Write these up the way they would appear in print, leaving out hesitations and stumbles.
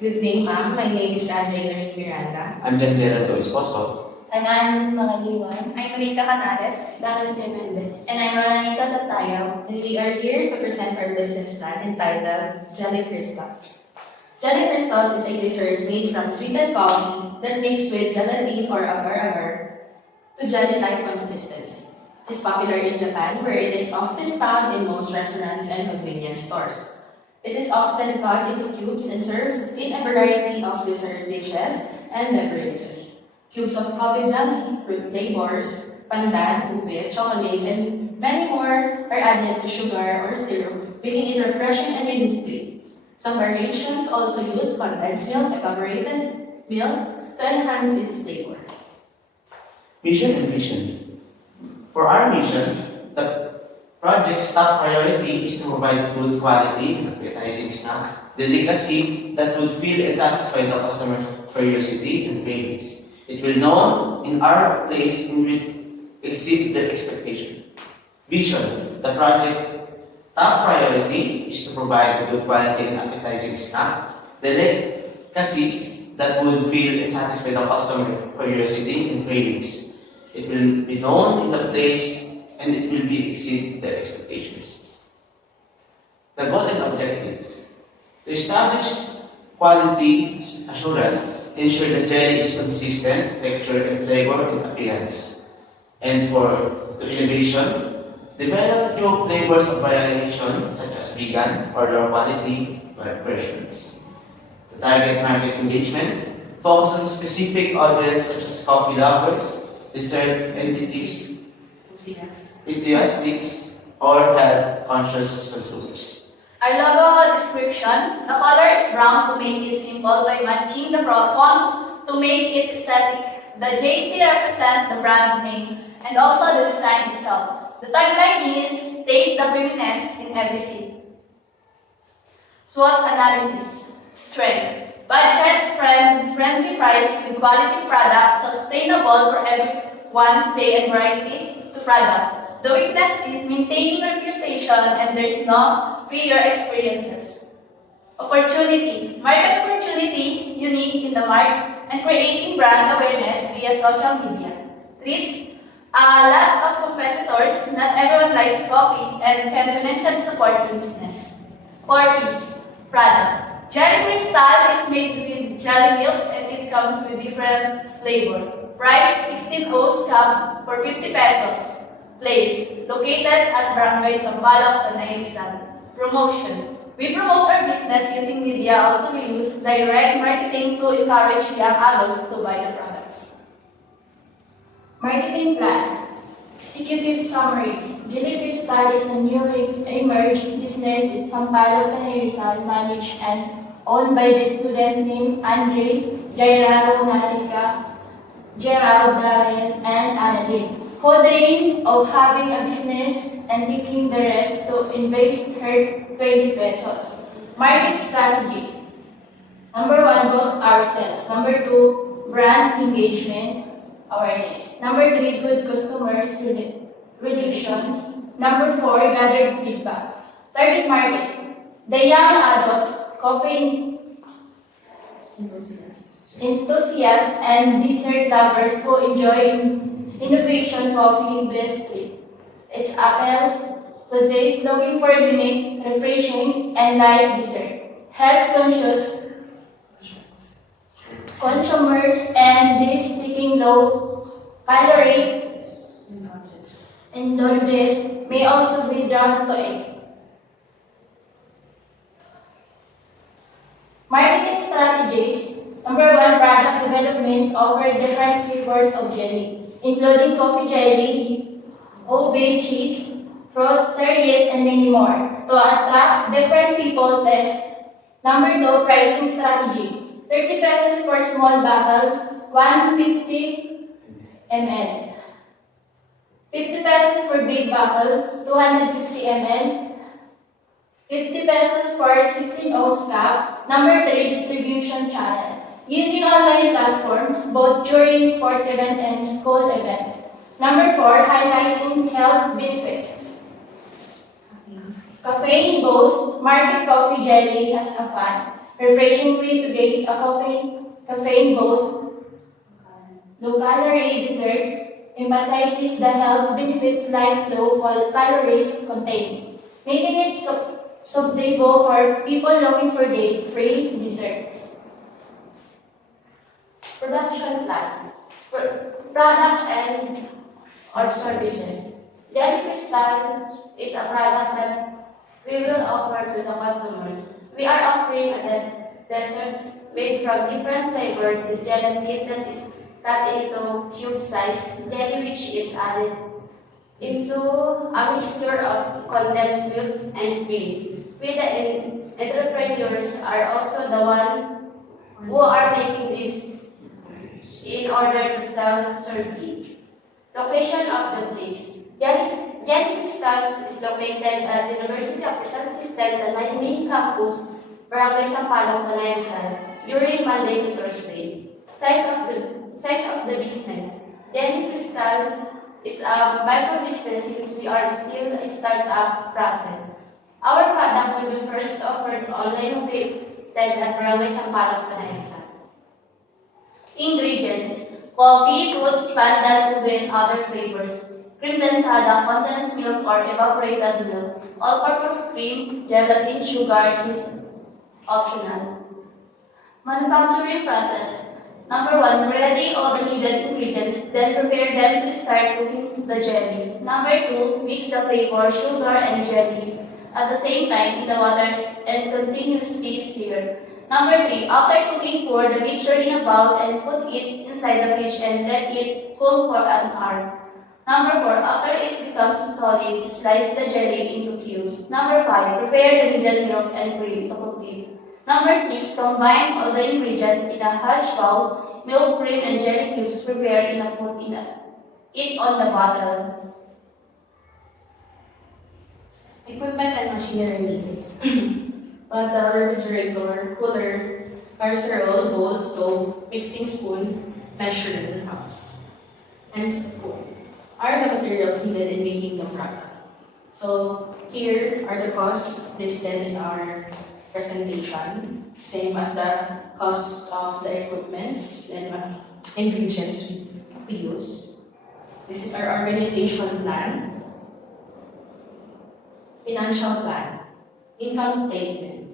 Good day, ma'am. My name is Adriana Miranda. I'm Jan Gerardo Esposo. I'm Annalyn Mangaliwan. I'm Rita Canales. Darren Mendez. And I'm Ronanica Tatayo. And we are here to present our business plan entitled Jelly Crystals. Jelly Crystals is a dessert made from sweetened coffee that mixed with gelatin or agar-agar to jelly-like consistency. It is popular in Japan, where it is often found in most restaurants and convenience stores. It is often cut into cubes and served in a variety of dessert dishes and beverages. Cubes of coffee jelly, fruit flavors, pandan, ube, chocolate, and many more are added to sugar or syrup, making it refreshing and unique. Some variations also use condensed milk, evaporated milk to enhance its flavor. Mission and vision. For our mission, the project's top priority is to provide good quality and appetizing snacks, delicacy that would fill and satisfy the customer's curiosity and cravings. It will know in our place and will exceed their expectation. Vision. The project top priority is to provide a good quality and appetizing snack, delicacies that would fill and satisfy the customer curiosity and cravings. It will be known in the place and it will be exceed their expectations. The goal and objectives. To establish quality assurance, ensure the jelly is consistent, texture and flavor and appearance. And to innovation, develop new flavors of variation such as vegan or low quality versions. To target market engagement, focus on specific audience such as coffee lovers, dessert entities, enthusiasts, or health conscious consumers. Our logo description. The color is brown to make it simple by matching the font to make it aesthetic. The JC represents the brand name and also the design itself. The tagline is, taste the creaminess in every sip. SWOT analysis. Strength. Budget-friendly price with quality products, sustainable for everyone's day and variety to product. The weakness is maintaining reputation and there is no prior experiences. Opportunity. Market opportunity, unique in the market, and creating brand awareness via social media. Threats. Lots of competitors, not everyone likes coffee, and can financially support the business. 4Ps. Product. Jelly Crystal is made with jelly milk and it comes with different flavor. Price 16 ounce cup for 50 pesos. Place. Located at Barangay Sampaloc, Tanay Rizal. Promotion. We promote our business using media. Also, we use direct marketing to encourage young adults to buy the products. Marketing plan. Executive summary. Jelly Crystal is a newly emerged business in Sampaloc, Tanay Rizal, managed and owned by the student named Andre, Jairaro Narika, Gerald, Darren, and Annalyn, who dream of having a business and taking the rest to invest her 20 pesos. Market strategy. Number 1, boost our sales. Number 2, brand engagement, awareness. Number 3, good customers relations. Number 4, gather feedback. Target market. The young adults, coffee enthusiasts, and dessert lovers who enjoy innovation coffee bestly. It appeals to those looking for unique, refreshing, and light dessert. Health conscious consumers and those seeking low calories indulgence may also be drawn to it. Marketing strategies. Number 1, product development. Offer different flavors of jelly, including coffee jelly, ube, cheese, fruit, cereals, and many more, to attract different people test. Number 2, pricing strategy. 30 pesos for small bottle, 150 ml. 50 pesos for big bottle, 250 ml. 50 pesos for 16 ounce cup. Number 3, distribution channel. Using online platforms both during sport event and school event. Number 4, highlighting health benefits. Caffeine boost, market coffee jelly has a fun, refreshing way to get a caffeine boost. Low-calorie dessert emphasizes the health benefits like low calories contained, making it suitable for people looking for date-free desserts. Production plan. Product and or services. Jelly Crystals is a product that we will offer to the customers. We are offering desserts made from different flavors. The gelatin that is cut into cube size jelly which is added into a mixture of condensed milk and cream. We the entrepreneurs are also the ones who are making this in order to sell certainty. Location of the place. Jelly Crystals is located at University of Rizal System, the main campus, Barangay Sampaloc, Calayansan, during Monday to Thursday. Size of the business. Jelly Crystals is a micro business since we are still a startup process. Our product will be first offered online located at Barangay Sampaloc, Calayansan. Ingredients: coffee, fruits, pandan, ube, and other flavors. Cream densada, condensed milk or evaporated milk. All-purpose cream, gelatin, sugar, cheese, optional. Manufacturing process. Number 1, ready all the needed ingredients, then prepare them to start cooking the jelly. Number 2, mix the flavor, sugar, and jelly at the same time in the water and continuously stir. Number 3, after cooking, pour the mixture in a bowl and put it inside the fridge and let it cool for an hour. Number 4, after it becomes solid, slice the jelly into cubes. Number 5, prepare the needed milk and cream to complete. Number 6, combine all the ingredients in a huge bowl, milk, cream, and jelly cubes prepared in a put it on the bottle. Equipment and machinery needed. Bottle, refrigerator, cooler, casserole, bowl, stove, mixing spoon, measuring cups, and spoon are the materials needed in making the product. So here are the costs listed in our presentation, same as the cost of the equipments and ingredients we use. This is our organization plan, financial plan, income statement,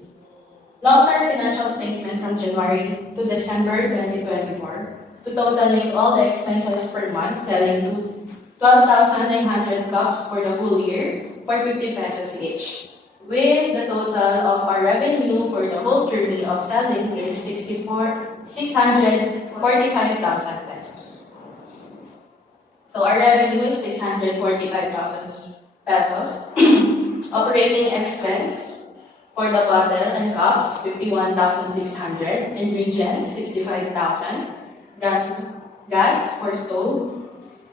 long-term financial statement from January to December 2024 to totaling all the expenses per month, selling to 12,900 cups for the whole year for 50 pesos each, with the total of our revenue for the whole journey of selling is 645,000 pesos. So our revenue is 645,000 pesos. Operating expense for the bottle and cups, 51,600. Ingredients, 65,000. Gas for stove,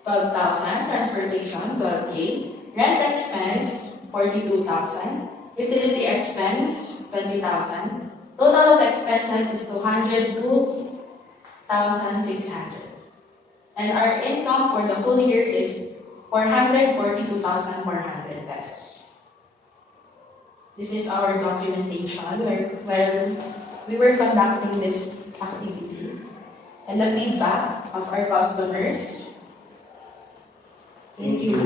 12,000. Transportation, 12K. Rent expense, 42,000. Utility expense, 20,000. Total of expenses is 202,600. And our income for the whole year is 442,400 pesos. This is our documentation where we were conducting this activity and the feedback of our customers. Thank you.